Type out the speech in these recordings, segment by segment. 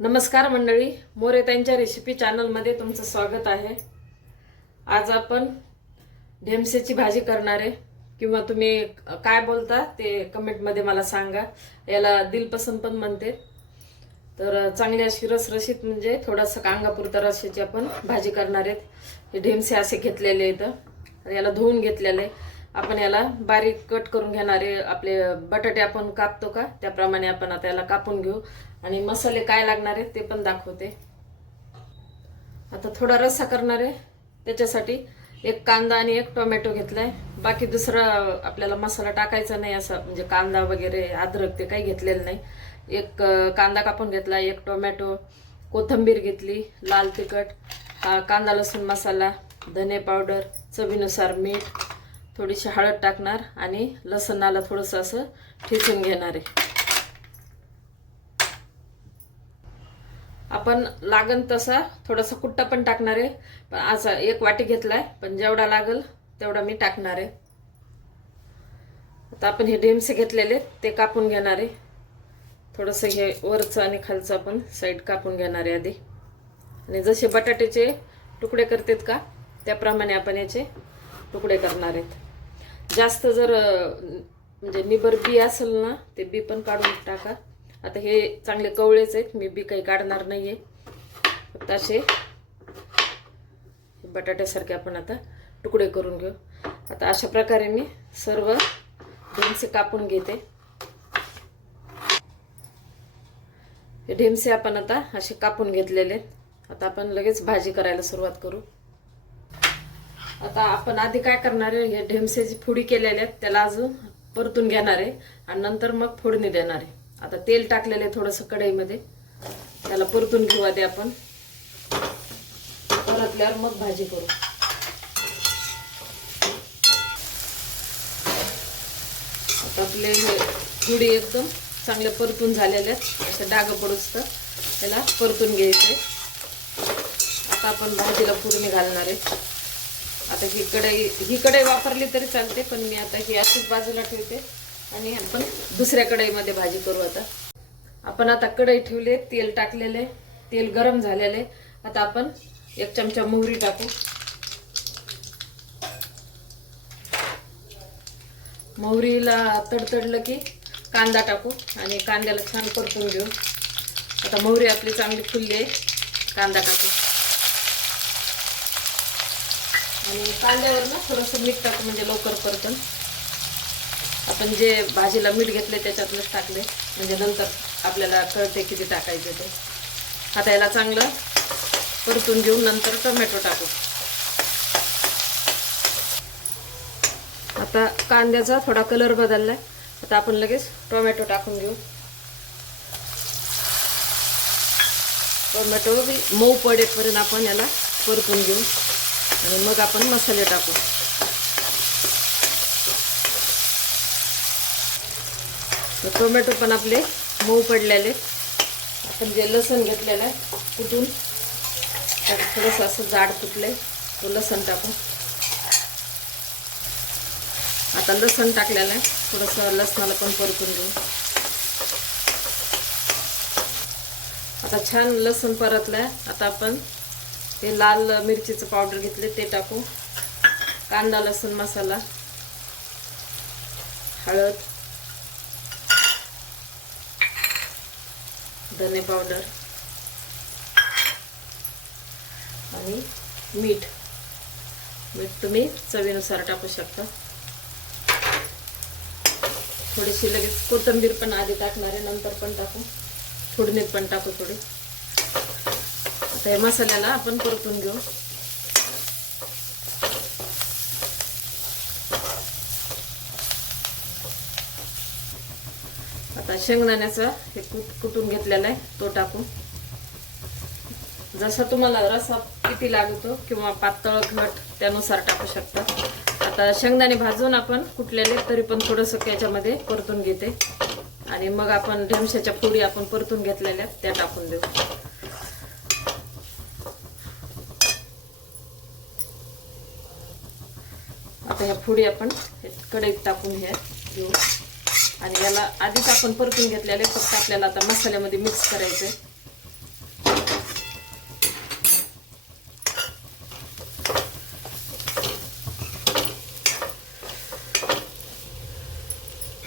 नमस्कार मंडळी, मोरे त्यांच्या रेसिपी चॅनलमध्ये तुमचं स्वागत आहे। आज आपण ढेमसेची भाजी करणार आहे, किंवा तुम्ही काय बोलता ते कमेंटमध्ये मला सांगा। याला दिलपसंद पण म्हणते। तर चांगली अशी रसरशीत म्हणजे थोडासा कांगापुरता रस्याची आपण भाजी करणार आहेत। हे ढेमसे असे घेतलेले आहेत, याला धुवून घेतलेले। आपण याला बारीक कट करून घेणार आहे। आपले बटाटे आपण कापतो का त्याप्रमाणे आपण आता याला कापून घेऊ, आणि मसाले काय लागणार आहेत ते पण दाखवते। आता थोडा रस्सा करणार आहे, त्याच्यासाठी एक कांदा आणि एक टोमॅटो घेतलाय। बाकी दुसरा आपल्याला मसाला टाकायचा नाही, असं म्हणजे कांदा वगैरे अद्रक ते काही घेतलेलं नाही। एक कांदा कापून घेतला, एक टोमॅटो, कोथिंबीर घेतली, लाल तिखट, कांदा लसूण मसाला, धने पावडर, चवीनुसार मीठ, थोडीशी हळद टाकणार आणि लसणाला थोडंसं असं ठेचून घेणार आहे। आपण लागन तसा थोडासा कुट्टा पण टाकणार आहे, पण असा एक वाटी घेतलाय, पण जेवढा लागल तेवढा मी टाकणार आहे। आता आपण हे ढेमसे घेतलेले ते कापून घेणार आहे। थोडंसं हे वरचं आणि खालचं आपण साईड कापून घेणार आहे आधी, आणि जसे बटाट्याचे तुकडे करतात का त्याप्रमाणे आपण याचे तुकडे करणार आहेत। जास्त जर म्हणजे निबर बी असेल ना ते बी पण काढून टाका। आता हे चांगले कवळेच आहेत, मी बी काही काढणार नाहीये। फक्त असे बटाट्यासारखे आपण आता तुकडे करून घेऊ। आता अशा प्रकारे मी सर्व ढेमसे कापून घेते। हे ढेमसे आपण आता असे कापून घेतलेले आहेत। आता आपण लगेच भाजी करायला सुरुवात करू। आता आपण आधी काय करणार आहे, हे ढेमसेची फोडी केलेली आहेत त्याला अजून परतून घेणार आहे, आणि नंतर मग फोडणी देणार आहे। आता तेल टाकलेले थोडंसं कढईमध्ये, त्याला परतून घेऊ आधी आपण। परतल्यावर मग भाजी करू। आता आपले हे फोडी एकदम चांगले परतून झालेले आहेत, असे डाग पडूस तर त्याला परतून घ्यायचे। आता आपण भाजीला फोडणी घालणार आहे। आता ही कढई वापरली तरी चालते, पण मी आता ही अशीच बाजूला ठेवते आणि आपण दुसऱ्या कढईमध्ये भाजी करू। आता आपण कढई ठेवले, तेल टाकलेले, तेल गरम झालेले। आता आपण एक चमचा मोहरी टाकू। मोहरीला तडतडलं की कांदा टाकू, आणि कांद्याला छान परतून घेऊ। आता मोहरी आपली चांगली फुलली आहे, कांदा टाकू, आणि कांद्यावर ना थोडंसं मीठ टाकू म्हणजे लवकर परतन। आपण जे भाजीला मीठ घेतले त्याच्यातलंच टाकले, म्हणजे नंतर आपल्याला कळते किती टाकायचं ते। आता याला चांगलं परतून घेऊन नंतर टोमॅटो टाकू। आता कांद्याचा थोडा कलर बदललाय, आता आपण लगेच टोमॅटो टाकून घेऊ। टोमॅटो मऊ पडेपर्यंत आपण याला परतून घेऊ, आणि मग आपण मसाले टाकू। टोमॅटो पण आपले मऊ पडलेले। आपण जे लसण घेतलेलं आहे कुटून, थोडंसं असं जाड कुटले तो लसण टाकू। आता लसण टाकलेलं आहे, थोडंसं लसणाला पण परतून घेऊ। आता छान लसण परतलंय। आता आपण हे लाल मिरचीचं पावडर घेतले ते टाकू, कांदा लसूण मसाला, हळद, धने पावडर आणि मीठ तुम्ही चवीनुसार टाकू शकता। थोडीशी लगेच कोथिंबीर पण आधी टाकणार आहे, नंतर पण टाकू, फोडणीत पण टाकू थोडी। आता या मसाल्याला आपण परतून घेऊ। आता शेंगदाण्याचा हे कुटून घेतलेला आहे तो टाकू। जसा तुम्हाला रस्सा किती लागतो किंवा पातळ घट त्यानुसार टाकू शकता। आता शेंगदाणे भाजून आपण कुटलेले तरी पण थोडंसं याच्यामध्ये परतून घेते, आणि मग आपण ढेमशाच्या फोडी आपण परतून घेतलेल्या त्या टाकून देऊ। आता ह्या फोडी आपण कढईत टाकून घेऊ, आणि याला आधीच आपण परतून घेतलेले, फक्त आपल्याला आता मसाल्यामध्ये मिक्स करायचे।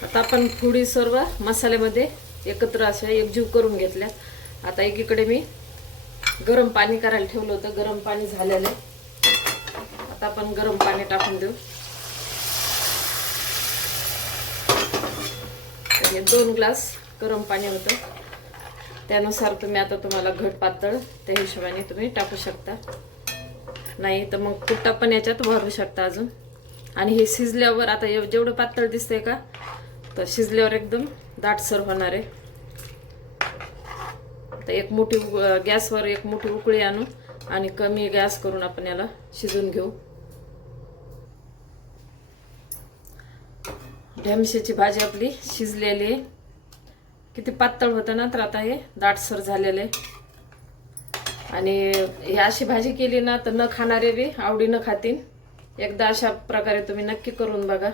आता आपण पुडी सर्व मसाल्यामध्ये एकत्र अशा एकजीव करून घेतल्या. आता एकीकडे मी गरम पाणी करायला ठेवलं होतं. गरम पाणी झालेलं आहे. आता आपण गरम पाणी टाकून देऊ. हे 2 ग्लास गरम पाणी होतं. त्यानुसार तुम्ही आता तुम्हाला घट पातळ त्या हिशोबाने तुम्ही टाकू शकता. नाही तर मग कुट्टा पण याच्यात भरू शकता अजून. आणि हे शिजल्यावर आता जेवढं पातळ दिसतंय का तर शिजल्यावर एकदम दाटसर होणार आहे. तर एक मोठी गॅसवर एक मोठी उकळी आणू आणि कमी गॅस करून आपण याला शिजून घेऊ. ढेमशेची भाजी आपली शिजलेली आहे. किती पातळ होतं ना, तर आता हे दाटसर झालेलं आहे. आणि ही अशी भाजी केली ना तर न खाणारे बी आवडीनं खातील. एकदा अशा प्रकारे तुम्ही नक्की करून बघा.